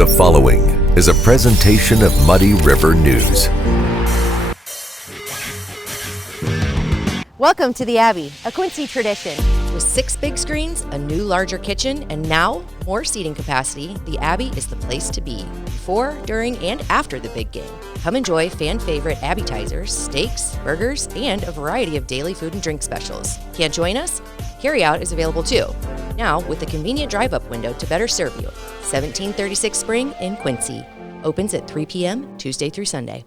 The following is a presentation of Muddy River News. Welcome to the Abbey, a Quincy tradition. With 6 big screens, a new larger kitchen, and now more seating capacity, the Abbey is the place to be before, during, and after the big game. Come enjoy fan-favorite appetizers, steaks, burgers, and a variety of daily food and drink specials. Can't join us? Carryout is available too. Now with a convenient drive-up window to better serve you. 1736 Spring in Quincy. Opens at 3 p.m. Tuesday through Sunday.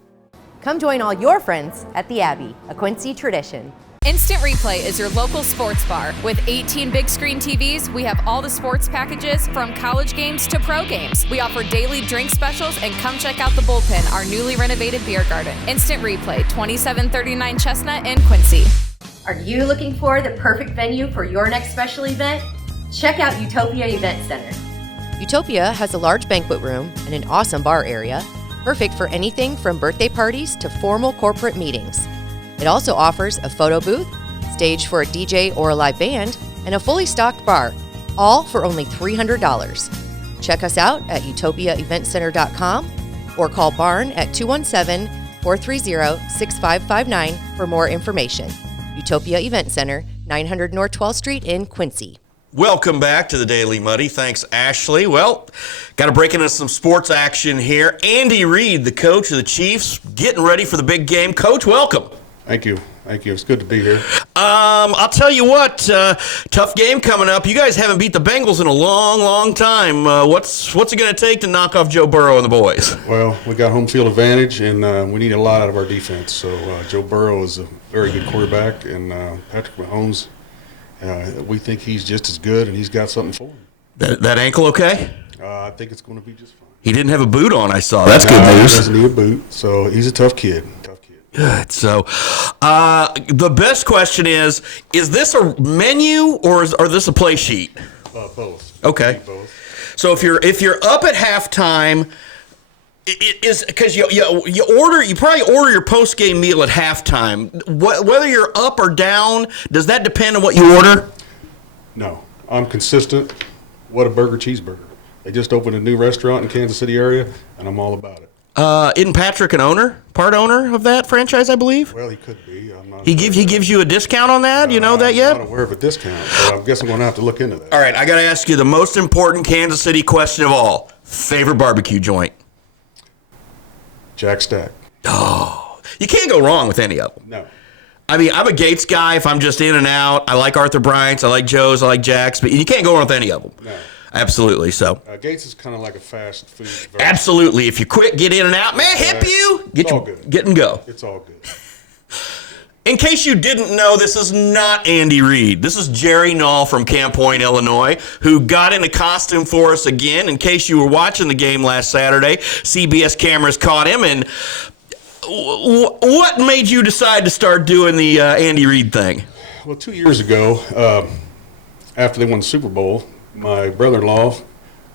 Come join all your friends at the Abbey, a Quincy tradition. Instant Replay is your local sports bar. With 18 big screen TVs, we have all the sports packages from college games to pro games. We offer daily drink specials, and come check out the Bullpen, our newly renovated beer garden. Instant Replay, 2739 Chestnut in Quincy. Are you looking for the perfect venue for your next special event? Check out Utopia Event Center. Utopia has a large banquet room and an awesome bar area, perfect for anything from birthday parties to formal corporate meetings. It also offers a photo booth, stage for a DJ or a live band, and a fully stocked bar, all for only $300. Check us out at utopiaeventcenter.com or call Barn at 217-430-6559 for more information. Utopia Event Center, 900 North 12th Street in Quincy. Welcome back to the Daily Muddy. Thanks, Ashley. Well, got to break into some sports action here. Andy Reid, the coach of the Chiefs, getting ready for the big game. Coach, welcome. Thank you. It's good to be here. I'll tell you what, tough game coming up. You guys haven't beat the Bengals in a long, long time. What's it going to take to knock off Joe Burrow and the boys? Well, we got home field advantage, and we need a lot out of our defense. So Joe Burrow is a very good quarterback, and Patrick Mahomes, we think he's just as good, and he's got something for him. That ankle okay? I think it's going to be just fine. He didn't have a boot on, I saw. That's good news. He doesn't need a boot, so he's a tough kid. Good. So, the best question is this a menu or is this a play sheet? Both. Okay. Both. So if you're up at halftime, it is because you probably order your post game meal at halftime. Whether you're up or down, does that depend on what you order? No, I'm consistent. What a burger, cheeseburger. They just opened a new restaurant in Kansas City area, and I'm all about it. Isn't Patrick part owner of that franchise, I believe? Well, he could be. I'm not. He gives you a discount on that? You know that yet? I'm not aware of a discount, but I guess I'm going to have to look into that. All right, I got to ask you the most important Kansas City question of all. Favorite barbecue joint? Jack Stack. Oh, you can't go wrong with any of them. No. I mean, I'm a Gates guy if I'm just in and out. I like Arthur Bryant's, I like Joe's, I like Jack's, but you can't go wrong with any of them. No. Absolutely. So Gates is kind of like a fast food version. Absolutely. If you quick, get in and out, man, hip you. Get and go. It's all good. In case you didn't know, this is not Andy Reid. This is Jerry Nall from Camp Point, Illinois, who got in a costume for us again. In case you were watching the game last Saturday, CBS cameras caught him. And what made you decide to start doing the Andy Reid thing? Well, 2 years ago, after they won the Super Bowl, my brother-in-law,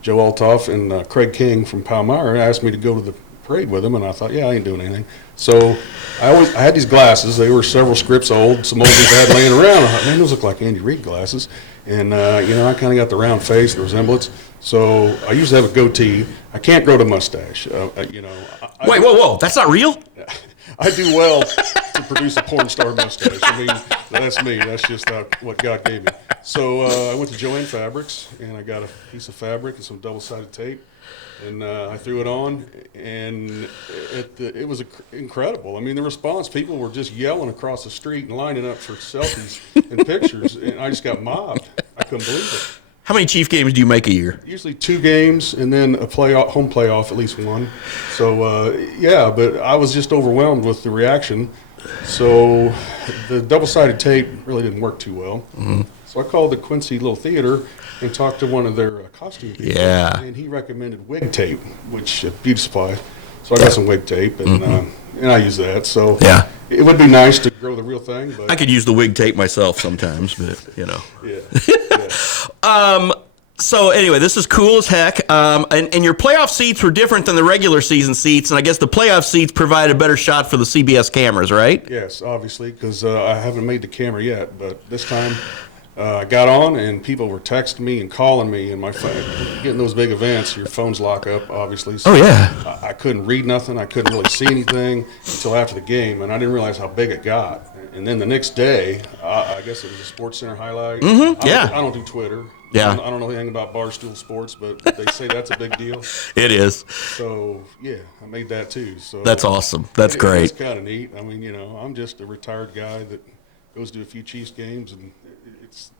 Joe Altoff, and Craig King from Palmyra asked me to go to the parade with them, and I thought, I ain't doing anything. So I had these glasses. They were several scripts old, some old ones I had laying around. I thought, man, those look like Andy Reid glasses. And, I kind of got the round face, the resemblance. So I usually have a goatee. I can't grow the mustache. Wait, whoa. That's not real? I do well to produce a porn star mustache. I mean, that's me. That's just what God gave me. So I went to Joann Fabrics, and I got a piece of fabric and some double-sided tape, and I threw it on, and it was incredible. I mean, the response, people were just yelling across the street and lining up for selfies and pictures, and I just got mobbed. I couldn't believe it. How many Chief games do you make a year? Usually 2 games and then a home playoff, at least one. So, but I was just overwhelmed with the reaction. So the double-sided tape really didn't work too well. Mm-hmm. So I called the Quincy Little Theater and talked to one of their costume people. Yeah. And he recommended wig tape, which Beauty Supply. So I got some wig tape, and and I use that. So it would be nice to grow the real thing. But I could use the wig tape myself sometimes, but Yeah. So anyway, this is cool as heck. And your playoff seats were different than the regular season seats, and I guess the playoff seats provided a better shot for the CBS cameras, right? Yes, obviously, because I haven't made the camera yet, but this time I got on, and people were texting me and calling me, and my phone, getting those big events, your phones lock up, obviously. So I couldn't read nothing. I couldn't really see anything until after the game, and I didn't realize how big it got. And then the next day, I guess it was a Sports Center highlight. I don't do Twitter. Yeah. I don't know anything about Barstool Sports, but they say that's a big deal. It is. So, yeah, I made that too. So That's awesome. That's great. It's kind of neat. I mean, I'm just a retired guy that goes to a few Chiefs games, and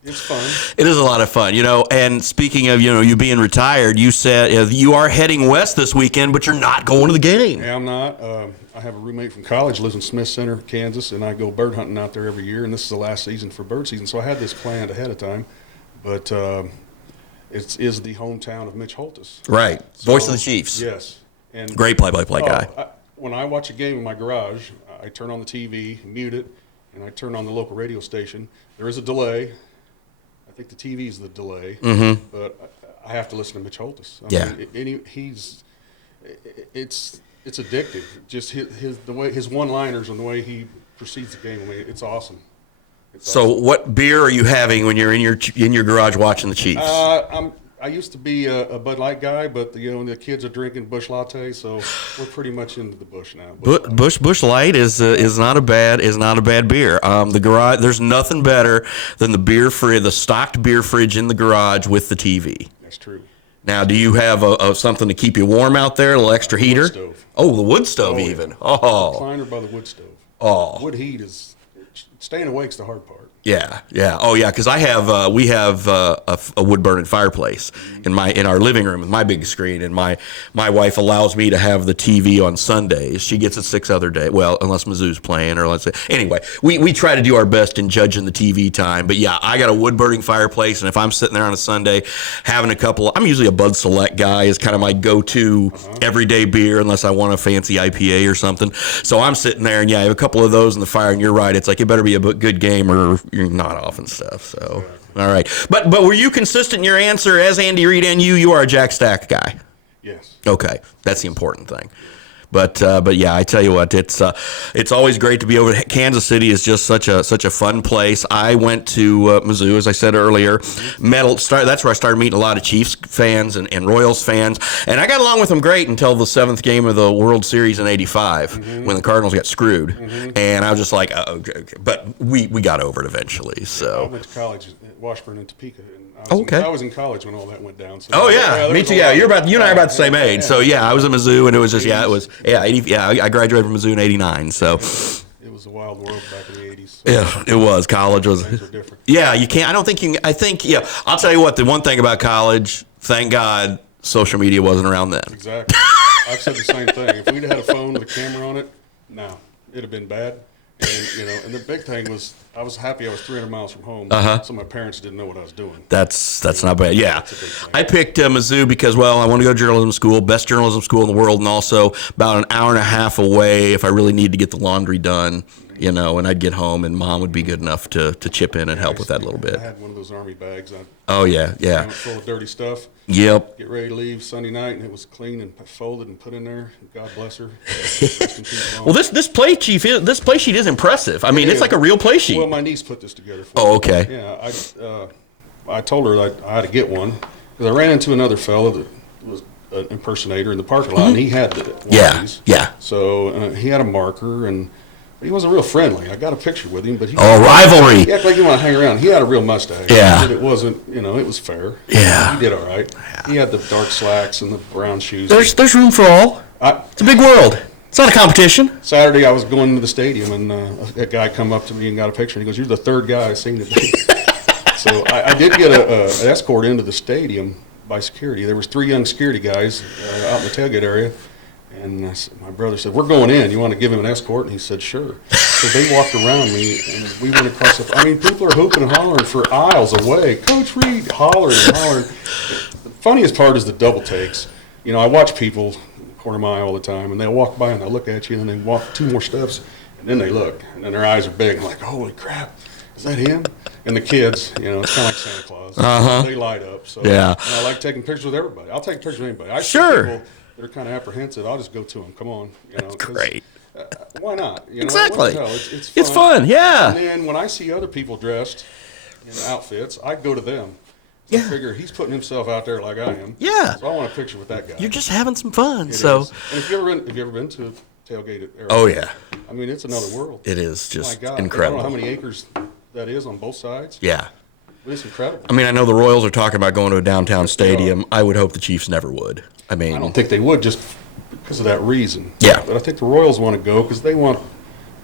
it's fun. It is a lot of fun, And speaking of, you being retired, you said you are heading west this weekend, but you're not going to the game. Yeah, I'm not. I have a roommate from college, lives in Smith Center, Kansas, and I go bird hunting out there every year. And this is the last season for bird season, so I had this planned ahead of time. But it is the hometown of Mitch Holthus. Right, voice of the Chiefs. Yes, and great play-by-play guy. When I watch a game in my garage, I turn on the TV, mute it, and I turn on the local radio station. There is a delay. I think the TV is the delay, but I have to listen to Mitch Holthus. I mean, it's addictive. Just his one-liners and the way he proceeds the game. I mean, it's awesome. So, what beer are you having when you're in your garage watching the Chiefs? I used to be a Bud Light guy, but the kids are drinking Busch Latte, so we're pretty much into the Busch now. Busch Light is not a bad beer. The garage, there's nothing better than the stocked beer fridge in the garage with the TV. That's true. Now, do you have something to keep you warm out there? A little extra heater? Wood stove. Oh, the wood stove even. Oh, recliner by the wood stove. Oh, wood heat is staying awake's the hard part. Yeah. Oh, yeah. Because we have a wood burning fireplace in our living room with my big screen, and my wife allows me to have the TV on Sundays. She gets it 6 other days. Well, unless Mizzou's playing, or let's say anyway, we try to do our best in judging the TV time. But yeah, I got a wood burning fireplace, and if I'm sitting there on a Sunday having I'm usually a Bud Select guy, is kind of my go-to everyday beer, unless I want a fancy IPA or something. So I'm sitting there, and yeah, I have a couple of those in the fire, and you're right. It's like it better be a good game or you're not off and stuff. So, all right. But were you consistent in your answer as Andy Reid and you are a Jack Stack guy? Yes. Okay. That's the important thing. But yeah, I tell you what, it's always great to be over. Kansas City is just such a fun place. I went to Mizzou, as I said earlier. That's where I started meeting a lot of Chiefs fans and Royals fans, and I got along with them great until the 7th game of the World Series in '85 when the Cardinals got screwed, and I was just like, oh, okay. But we got over it eventually. So I went to college at Washburn and Topeka. Okay. I was in college when all that went down. So me too. Yeah, you and I are about the same age. So yeah, I was at Mizzou, and it was just I graduated from Mizzou in '89. So it was a wild world back in the '80s. So yeah, it was. College was. Things were different. Yeah, you can't. I don't think you. I think I'll tell you what. The one thing about college, thank God, social media wasn't around then. Exactly. I've said the same thing. If we'd had a phone with a camera on it, no, it'd have been bad. And the big thing was, I was happy I was 300 miles from home, so my parents didn't know what I was doing. That's not bad. Yeah, I picked Mizzou because, I want to go to journalism school, best journalism school in the world, and also about an hour and a half away if I really need to get the laundry done. And I'd get home, and Mom would be good enough to chip in and help with that a little bit. I had one of those Army bags. Yeah. Full of dirty stuff. Yep. Get ready to leave Sunday night, and it was clean and folded and put in there. God bless her. Rest in peace, Mom. Well, this play sheet is impressive. I mean, it's like a real play sheet. Well, my niece put this together for me. Oh, okay. Yeah, I told her that I had to get one because I ran into another fellow that was an impersonator in the parking lot, and he had one of these. Yeah. So he had a marker, and he wasn't real friendly. I got a picture with him, but rivalry. He acted like he wanted to hang around. He had a real mustache. Yeah. But it wasn't, it was fair. Yeah. He did all right. Yeah. He had the dark slacks and the brown shoes. There's room for all. It's a big world. It's not a competition. Saturday, I was going to the stadium, and a guy come up to me and got a picture, and he goes, "You're the third guy I've seen today." So I did get an escort into the stadium by security. There was 3 young security guys out in the tailgate area. And my brother said, "We're going in. You want to give him an escort?" And he said, "Sure." So they walked around me, and we went across people are hooping and hollering for aisles away. Coach Reid, hollering and hollering. The funniest part is the double takes. I watch people corner my eye all the time, and they'll walk by and they'll look at you, and then they walk 2 more steps, and then they look, and then their eyes are big. I'm like, "Holy crap, is that him?" And the kids, it's kind of like Santa Claus. They light up. So yeah. And I like taking pictures with everybody. I'll take pictures with anybody. Sure. They're kind of apprehensive. I'll just go to them. Come on, That's great. Why not? Exactly. It's fun. It's fun. Yeah. And then when I see other people dressed, in outfits, I go to them. So I figure he's putting himself out there like I am. Yeah. So I want a picture with that guy. You're just having some fun. It so. is. And have you ever been to a tailgate at Arrowhead? Oh yeah. I mean, it's another world. It is just My God. incredible. I don't know how many acres that is on both sides. Yeah. But it's incredible. I mean, I know the Royals are talking about going to a downtown stadium. I would hope the Chiefs never would. I mean, I don't think they would just because of that reason. Yeah. But I think the Royals want to go because they want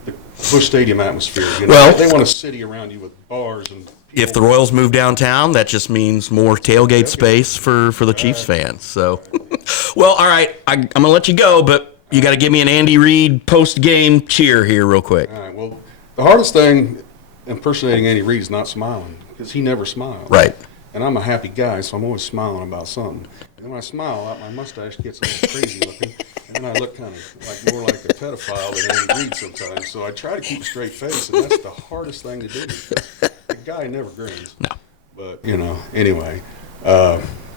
the Busch Stadium atmosphere. You know? Well, they want a city around you with bars and. If the Royals move downtown, that just means more tailgate space for the Chiefs fans. So, well, all right, I'm going to let you go, but you got to give me an Andy Reid post-game cheer here real quick. All right. Well, the hardest thing impersonating Andy Reid is not smiling because he never smiles. Right. And I'm a happy guy, so I'm always smiling about something. And when I smile, my mustache gets a little crazy looking, and then I look kind of like more like a pedophile than Andy Reid sometimes. So I try to keep a straight face, and that's the hardest thing to do. The guy never grins. No. But, anyway,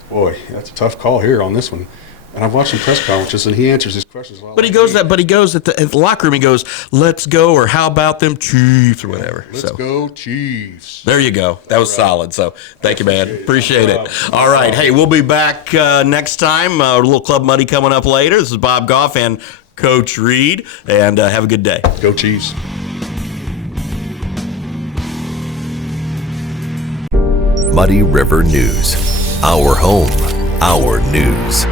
boy, that's a tough call here on this one. And I've watched some press conferences, and he answers his questions a lot. But he goes at the locker room. He goes, "Let's go," or "How about them Chiefs," or whatever. Let's go Chiefs. There you go. That was solid. So thank you, man. Appreciate it. All right. Hey, we'll be back next time. A little Club Muddy coming up later. This is Bob Gough and Coach Reid, and have a good day. Go Chiefs. Muddy River News. Our home, our news.